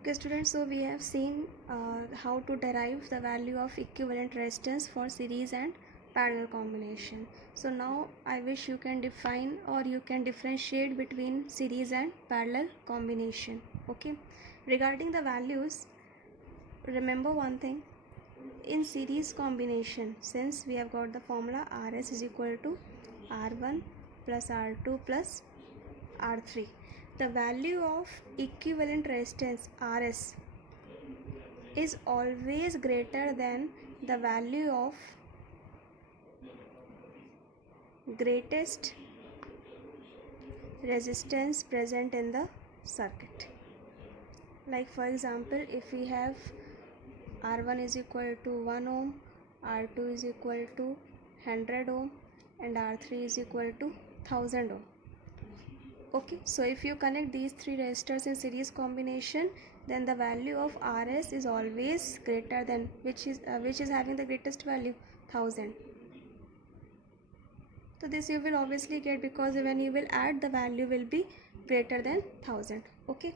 Okay students, so we have seen how to derive the value of equivalent resistance for series and parallel combination. So now I wish you can define or you can differentiate between series and parallel combination. Okay, regarding the values, remember one thing. In series combination, since we have got the formula Rs is equal to R1 plus R2 plus R3, the value of equivalent resistance Rs is always greater than the value of greatest resistance present in the circuit. Like for example, if we have R1 is equal to 1 ohm, R2 is equal to 100 ohm and R3 is equal to 1000 ohm. Okay, so if you connect these three resistors in series combination, then the value of Rs is always greater than which is having the greatest value, 1000. So this you will obviously get because when you will add, the value will be greater than 1000. Okay,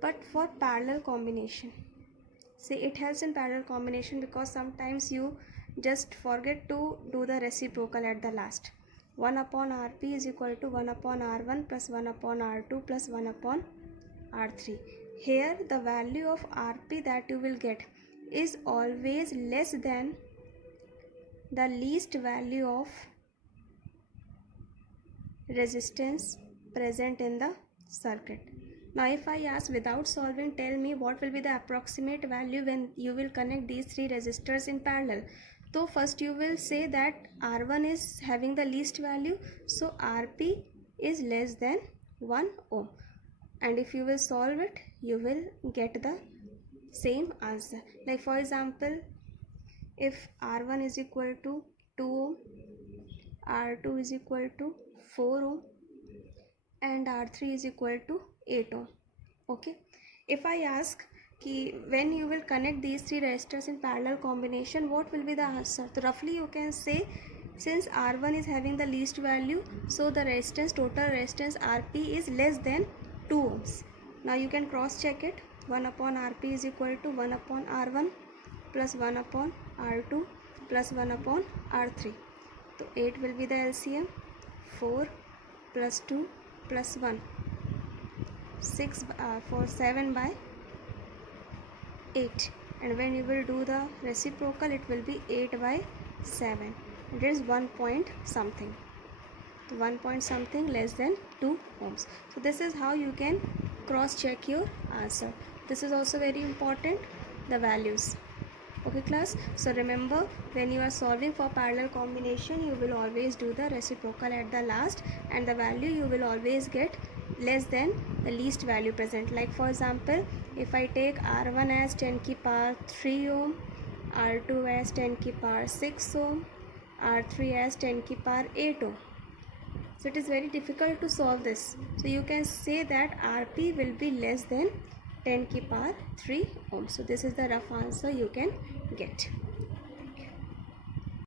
but for parallel combination, say it helps in parallel combination because sometimes you just forget to do the reciprocal at the last. 1 upon Rp is equal to 1 upon R1 plus 1 upon R2 plus 1 upon R3. Here the value of Rp that you will get is always less than the least value of resistance present in the circuit. Now if I ask without solving, tell me what will be the approximate value when you will connect these three resistors in parallel. So first you will say that R1 is having the least value, so Rp is less than 1 ohm, and if you will solve it, you will get the same answer. Like for example, if R1 is equal to 2 ohm, R2 is equal to 4 ohm and R3 is equal to 8 ohm. Okay, if I ask when you will connect these three resistors in parallel combination, what will be the answer? So roughly you can say, since R1 is having the least value, so the total resistance Rp is less than 2 ohms. Now you can cross check it. 1 upon Rp is equal to 1 upon R1 plus 1 upon R2 plus 1 upon R3. So 8 will be the LCM. 4 plus 2 plus 1, 6 for 7 by 8, and when you will do the reciprocal, it will be 8 by 7. It is 1 point something, 1 point something less than 2 ohms. So this is how you can cross check your answer. This is also very important, the values. Okay class, so remember, when you are solving for parallel combination, you will always do the reciprocal at the last, and the value you will always get less than the least value present. Like for example, if I take R1 as 10 ki power 3 ohm, R2 as 10 ki power 6 ohm, R3 as 10 ki power 8 ohm. So it is very difficult to solve this. So you can say that Rp will be less than 10 ki power 3 ohm. So this is the rough answer you can get.